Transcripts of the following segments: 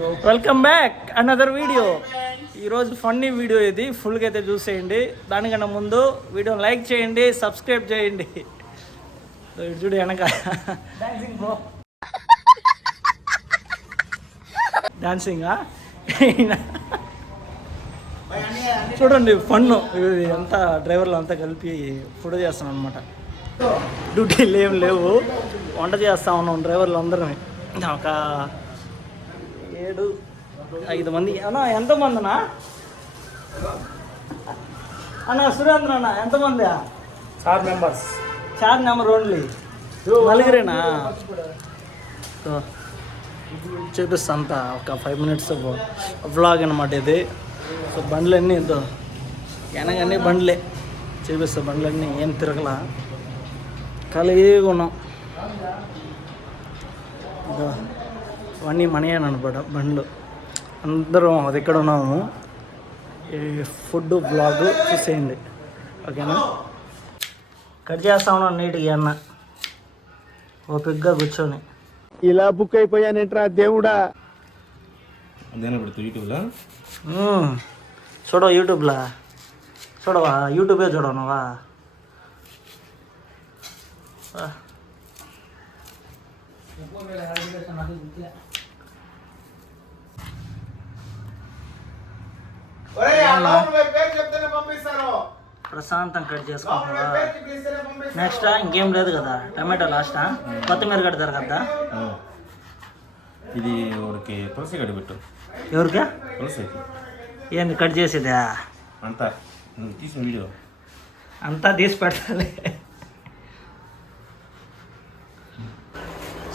Welcome back another video ఈరోజు funny video ఇది. ఫుల్గా అయితే చూసేయండి. దానికన్నా ముందు వీడియోని లైక్ చేయండి సబ్స్క్రైబ్ చేయండి. చూడు వెనక. డాన్సింగా చూడండి ఫన్ను ఇది అంతా డ్రైవర్లు అంతా కలిపి ఫుడ్ చేస్తాను అనమాట డ్యూటీలు ఏం లేవు. వంట చేస్తా ఉన్నాం డ్రైవర్లు అందరం ఒక ఏడు ఐదు మంది. అన్నా ఎంతమంది అన్నా అన్న సురేంద్ర అన్న ఎంతమంది చార్ మెంబర్స్ చార్ నెంబర్ ఓన్లీ నలుగురేనా? సో, చూపిస్తా అంతా. ఒక ఫైవ్ మినిట్స్ వ్లాగ్ అనమాట ఇది. సో బండ్లన్నీ ఇద్దో వెనకన్నీ బండ్లే. చూపిస్తా బండ్లన్నీ ఏం తిరగలా. ఖాళీగా ఉన్నాం. ఇవన్నీ మనయే అనమాట బండ్లు. అందరం అది ఎక్కడ ఉన్నాము? ఈ ఫుడ్ బ్లాగ్ చూసేయండి. ఓకేనా? కట్ చేస్తా ఉన్నాను నీట్గా అన్న? ఓపిక్గా కూర్చొని. ఇలా బుక్ అయిపోయానేంట్రా దేవుడా? యూట్యూబ్లో. చూడవా యూట్యూబ్లా? చూడవా? యూట్యూబే చూడవా ప్రశాంతం కట్ చేసుకుంటున్నావా? నెక్స్ట్ ఇంకేం లేదు కదా? టమాటో లాస్టా కొత్తిమీర కడతారు కదా ఇది వాడికి తులసి గడ్డి పెట్టు. ఎవరికా? తులసికి ఏంది కట్ చేసేదా? అంతా. తీసిన వీడియో. అంతా తీసి పెట్టాలి.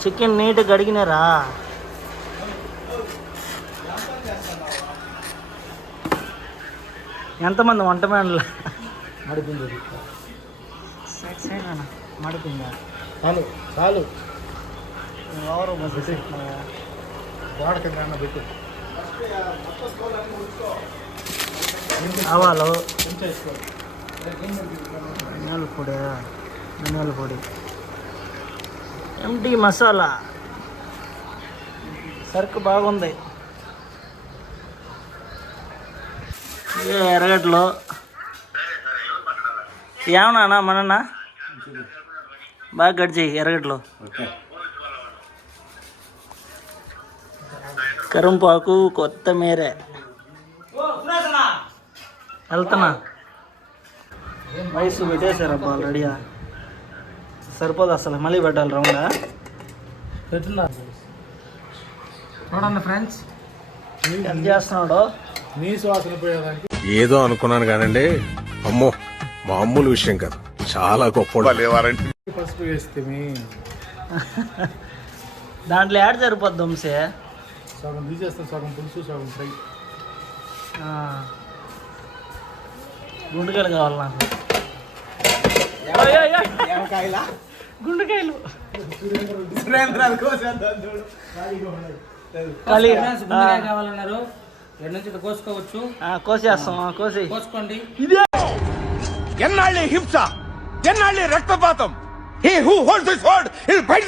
చికెన్ నీట్గా అడిగినారా ఎంతమంది వంట మ్యాన్లు మడిపింది మడిపోయిందా చాలు చాలు. ఎవరు గోడ కింద అన్న పెట్టు. ఆవాలు. ధనియాల పొడి ధనియాల పొడి. ఎంటీ మసాలా. సరుకు బాగుంది. ఏ ఎర్రగడ్డలు ఏమన్నా మనన్నా బాగా గడి చేయి ఎర్రగడ్డలు ఓకే. కరింపాకు కొత్తిమీర వెళ్తున్నా. రైస్ పెట్టేశారబ్బా ఆల్రెడీయా సరిపోదు అసలు మళ్ళీ పెట్టాలి రౌండా. పెట్టున్నా చూడండి ఫ్రెండ్స్. ఎంత చేస్తున్నాడు. నీ సువాసన పోయేదానికి ఏదో అనుకున్నాను కానండి. అమ్మో మామూలు విషయం కాదు. చాలా గొప్ప పసుపు వేస్తే దాంట్లో యాడ్ సరిపోద్ది వంశే? సగం తీసేస్తాం సగం పులుసు సగం ఫ్రై. గుండెకాయలు కావాలి? నాకు. గుండెకాయలు. కావాలన్నారు. ఎక్కడి నుంచి ఇట్లా కోసుకోవచ్చు. ఆ, కోసేస్తాం ఆ, కోసి కోసుకోండి. ఎన్నాళ్ళి హింస? ఎన్నాళ్ళి రక్తపాతం? హీ హూ దిస్ బైట్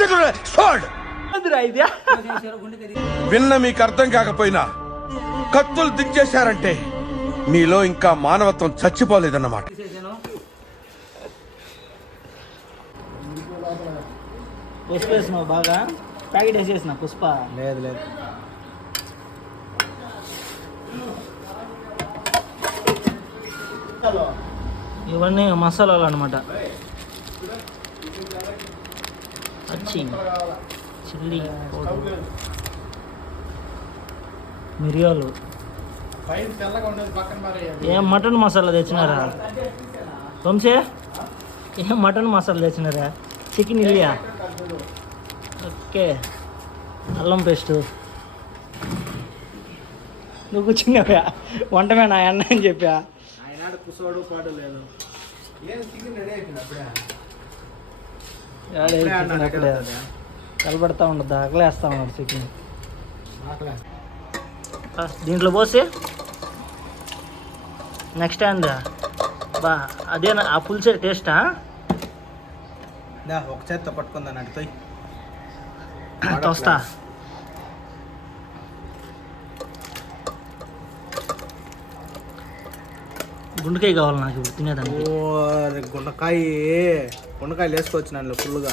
ఇది? విన్న మీకు అర్థం కాకపోయినా కత్తులు దించేశారంటే మీలో ఇంకా మానవత్వం చచ్చిపోలేదన్నమాట. పుష్ప బాగా? ప్యాకెట్ వేసేసిన పుష్ప? లేదు లేదు. ఇవన్నీ మసాలాలు అనమాట అచ్చి చిల్లీ పౌడర్ మిరియాలు. ఏం మటన్ మసాలా తెచ్చినారా? వంశే? ఏం మటన్ మసాలా తెచ్చినారా? చికెన్ ఇల్లియా ఓకే. అల్లం పేస్టు. నువ్వు కూర్చున్నావా? వంటమే నా అన్న అని చెప్పా. ఆయన కుసోడు పాడు లేదు. ఏం చికెన్ రెడీ అయిపోయింది అప్పుడే? కలబెడతా ఉండదు ఆకలేస్తా ఉన్నాడు చికెన్. దీంట్లో పోసి. Next hand. బా అదేనా ఆ పులిసే టేస్టా? ఒక చేత్తో పట్టుకుందాను అటు పోయి. తోస్తా. గుండెకాయ కావాలి నాకు ఇప్పుడు తినేదానికి. గుండకాయ గుండకాయలు వేసుకోవచ్చు దాంట్లో ఫుల్గా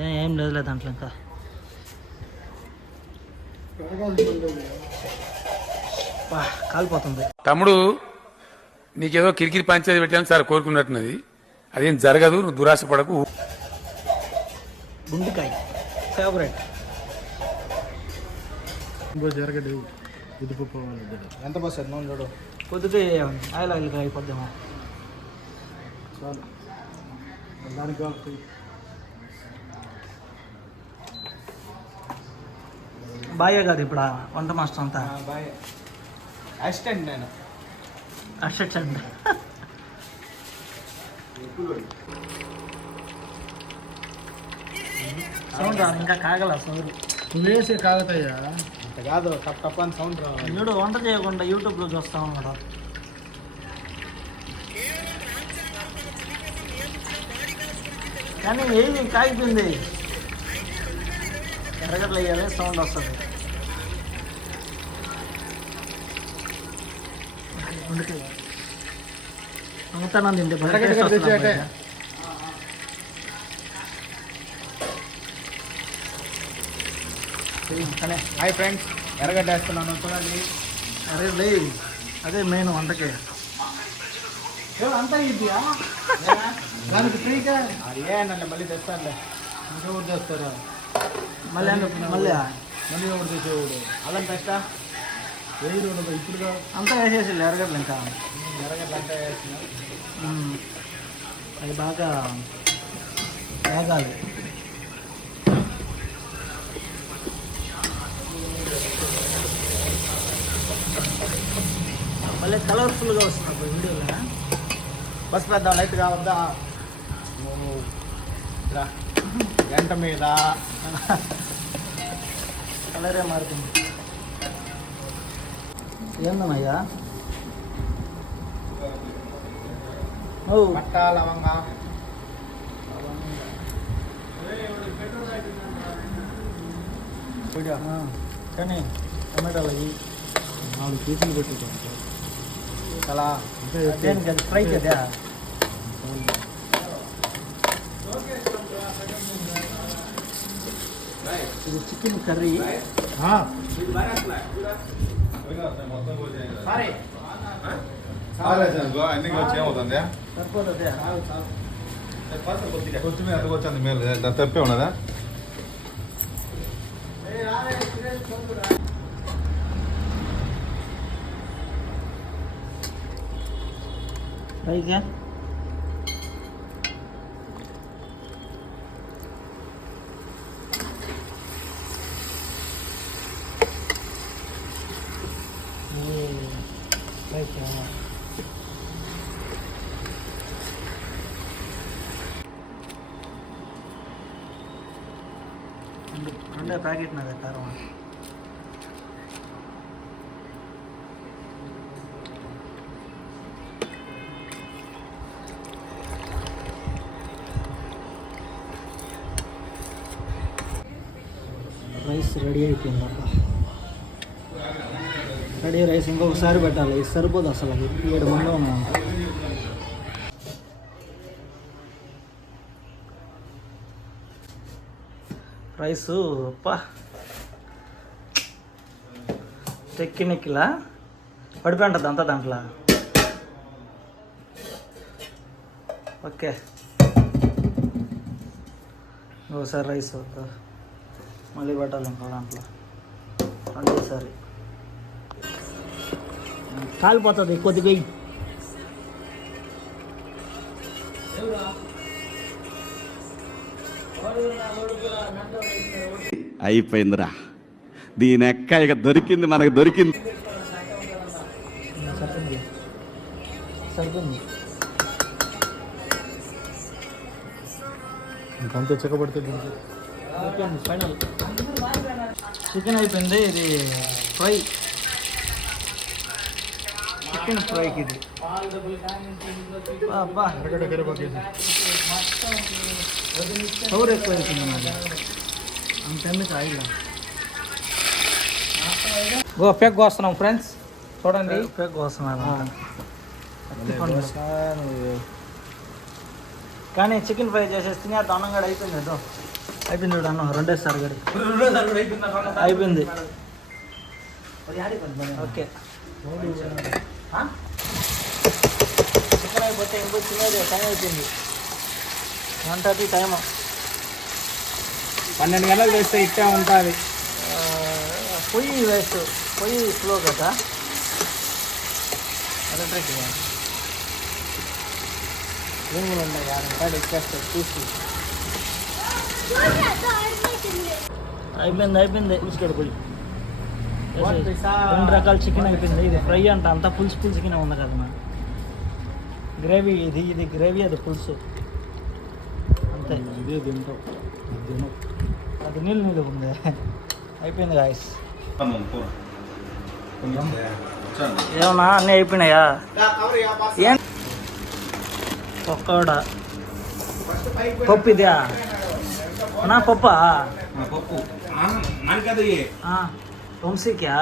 ఏ- ఏం లేదులే దాంట్లో ఇంకా. బా, కాలిపోతుంది. తమ్ముడు నీకేదో కిరికిరి పంచాయతీ పెట్టాను సార్ కోరుకున్నట్టున్నది. అదేం జరగదు నువ్వు దురాశ పడకు. గుండెకాయ ఫేవరెట్ ఎంత పోసారు నూనె చూడు. కొద్దిగా ఆయిల్ ఆయిల్గా అయిపోద్దామా. చాలు. దానికి. బాగా కాదు ఇప్పుడు వంట మాస్టర్ అంతా? బాయ్. అసిస్టెంట్ నేను. అండి సౌండ్ ఇంకా కాగల సౌండ్. వేసే కాగుతాయా? అంత కాదు టప్ టప్ అని సౌండ్ రావాలి. వీడు వంట చేయకుండా యూట్యూబ్లో చూస్తా ఉన్నాడు. కానీ ఏది కాగిపోయింది? ఎర్రగడ్డలు వేయాలి సౌండ్ వస్తుంది. వండుతాయి అమ్ముతాను తింటే బాగా ఎర్రగడ్డ taste వస్తుంది తెచ్చాకే. అబ్బాయి. కానీ హాయ్ ఫ్రెండ్స్ ఎర్రగడ్డ వేస్తున్నాను చూడండి. అరే లే. అదే మెయిన్ వంటకి. అంతా ఇదియా దానికి ఫ్రీగా? అది ఏనండి మళ్ళీ తెస్తానులే. ఇంకెవరు తెస్తారా? మళ్ళీ మళ్ళీ మళ్ళీ ఎవరు తెచ్చేవాడు? అల్లం పెస్టా? వెయ్యి రెండు ఇప్పుడుగా అంతా వేసేసి ఎరగడ్లు ఇంకా. ఎర్రగడ్డ అంతా వేసిన. అది బాగా వేగాలి. మళ్ళీ కలర్ఫుల్గా వస్తుంది అప్పుడు వీడియోలో బస్ పెద్ద లైట్ కావద్దా నువ్వు రా. గంట మీద కలరే మారుతుంది ఏందన్నయ్యా ఓ పట్ట లవంగా ఆ, కానీ టమాటాలు అవి నాలుగు పీసులు పెట్టుకుంటాం చాలా దేనికి అది ఫ్రై కదా ఇది చికెన్ కర్రీ అన్ని వచ్చి ఏమవుతుంది సరిపోతుంది కొత్తిమీర వచ్చింది మేలు దాని తప్పే ఉన్నదా ఫ్రైగా రెండే ప్యాకెట్ నాది కారం రైస్ రెడీ అయిపోయిందప్ప రెడీ ఇంకొకసారి పెట్టాలి. ఇది సరిపోదు అసలు అది. ఏడు మంది ఉన్నాం రైస్ అప్ప టెక్నిక్లా? పడిపోయి ఉంటుంది అంతా దాంట్లో. ఓకే. ఒకసారి రైస్ మళ్ళీ పెట్టాలి ఇంకో దాంట్లో. రెండోసారి కాలిపోతుంది కొద్దిగా. అయిపోయిందిరా. దీని ఎక్క ఇక దొరికింది మనకు దొరికింది. సరిపోయింది. ఇంకంతే చెక్కబడితే అయిపోయింది ఫైనల్. చికెన్ అయిపోయింది ఇది ఫ్రై. చికెన్ ఫ్రైకి ఇది. పవర్ ఎక్కువ అంతెందుకు ఆయిల్ గో పెగ్ వస్తున్నాం ఫ్రెండ్స్ చూడండి. ఉప్పే కోసమా కానీ చికెన్ ఫ్రై చేసేసి తినేద్దాం అన్నం కూడా అయిపోయింది ఏదో. అయిపోయింది చూడు అన్నం రెండేసారి గడి అయిపోయింది. ఓకే. చికెన్ అయిపోతే ఇంకో తినేది టైం అయిపోయింది. వన్ థర్టీ టైం పన్నెండు గంటలకు వేస్తే ఇట్టే ఉంటుంది. పొయ్యి వేస్ట్ పొయ్యి స్లో కదా. ఎలక్ట్రిక్ ఏం కూడా ఉన్నాయి యాభై ఎక్కేస్తారు చూసి. అయిపోయింది అయిపోయింది. పులుసుకాడు పొయ్యి. రెండు రకాల చికెన్ అయిపోయింది. ఇది ఫ్రై అంట అంతా పులుసు పులుసుకినే ఉంది కదా మా. గ్రేవీ ఇది ఇది గ్రేవీ అది పులుసు. అంతే. ఇదే తింటాం. అది నీళ్ళు నీళ్ళు ఉంది అయిపోయింది గాయస్ ఏమన్నా అన్నీ అయిపోయినాయా? ఏం? పకోడా. పప్పు ఇదా. నా పప్పా. పప్పు వంశీకా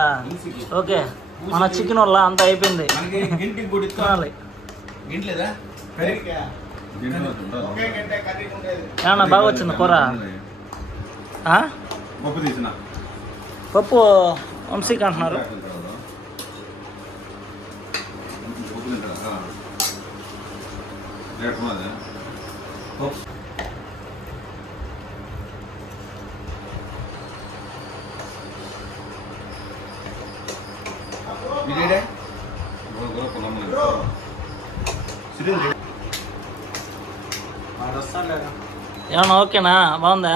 ఓకే. మన చికెన్ వల్ల అంతా అయిపోయింది. ఏమన్నా బాగా వచ్చింది కూర? పప్పు తీసిన. పప్పు వంశీకి అంటున్నారు. సిలిండర్ ఏమన్నా ఓకేనా? బాగుందా?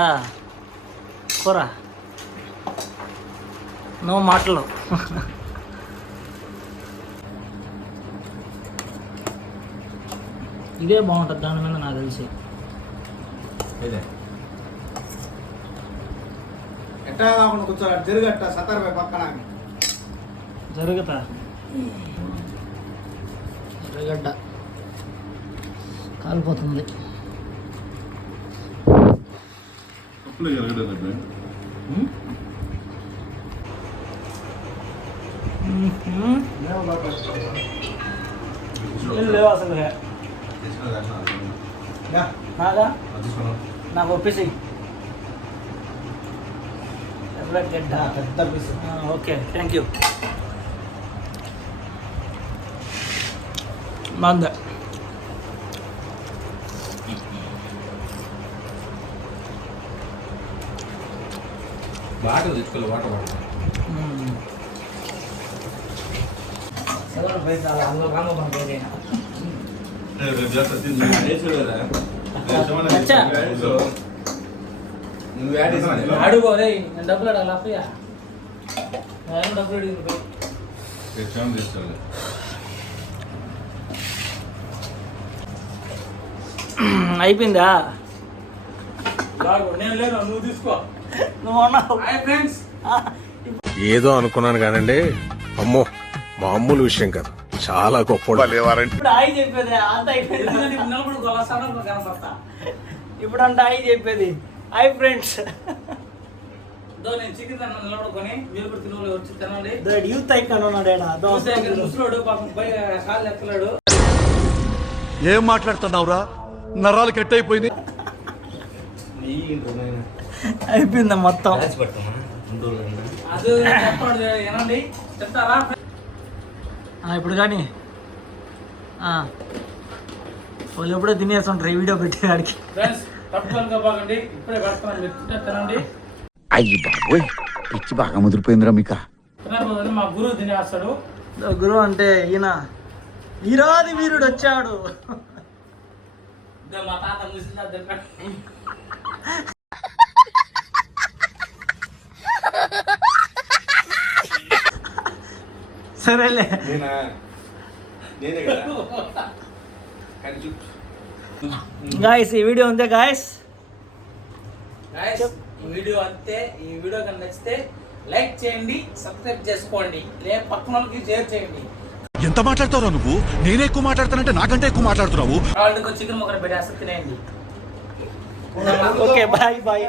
కూర నువ్వు మాటలు. ఇదే బాగుంటుంది దాని మీద నాకు తెలిసి. ఇదే ఎట్టా కాకుండా కూర్చో తిరగట్ట సత్తరపై పక్కన జరుగుతా. జరగడ్డ కాలిపోతుంది. లేవు అసలు. నాగా నాకు ఒప్పేసి ఎర్రగడ్డ పెద్ద పీస్ ఆ, ఓకే. థ్యాంక్ యూ బాగుంది వాటర్ తెచ్చుకోవాలి వాటర్ వాటర్ మ్మ్. ఎవరు బయట అందులో రామబాబు పేరైనా రేపు చేస్తా తిని అచ్చా. నువ్వు యాడ్ చేసిన అడుగు రే నేను డబ్బులు అడగాలి అప్పయ్యా నేను డబ్బులు అడిగింది పోయి తెచ్చాము తీసుకోవాలి అయిపోయిందా? నువ్వు తీసుకో. నువ్వు అన్నావు. హాయ్ ఫ్రెండ్స్ ఏదో అనుకున్నాను కానండి. అమ్మో మామూలు విషయం కాదు. చాలా గొప్ప ఇప్పుడు అంటే ఆయి చెప్పేది. హాయ్ ఫ్రెండ్స్ యూత్ ఐకాన్ ఉన్నాడు ఏం మాట్లాడుతున్నావురా? నరాలు కట్ అయిపోయింది అయిపోయింది మొత్తం ఇప్పుడు కానీ ఆ. వాళ్ళు ఎప్పుడో తినేస్తుంటారు ఈ వీడియో పెట్టేవాడికి అయ్యి బాబోయ్ పిచ్చి బాగా ముదిరిపోయిందిరా మీకా. మా గురువు తినేస్తాడు. గురువు అంటే ఈయన. వీరాది వీరుడు వచ్చాడు. మా తాత ముసిలా తింటాడు సరేలే గాయస్ ఈ వీడియో ఉందే గాయస్ వీడియో అంతే. ఈ వీడియో కనుక నచ్చితే లైక్ చేయండి సబ్స్క్రైబ్ చేసుకోండి. లే పక్కన వాళ్ళకి షేర్ చేయండి. ఎంత మాట్లాడతావురా నువ్వు? నేనే ఎక్కువ మాట్లాడతానంటే నాకంటే ఎక్కువ మాట్లాడుతున్నావు. చికెన్ ముక్కలు పెట్టేస్తే తినేయండి ఓకే బాయ్ బాయ్.